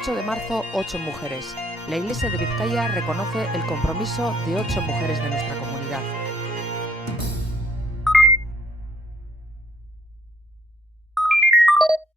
8 de marzo, 8 mujeres. La Iglesia de Vizcaya reconoce el compromiso de 8 mujeres de nuestra comunidad.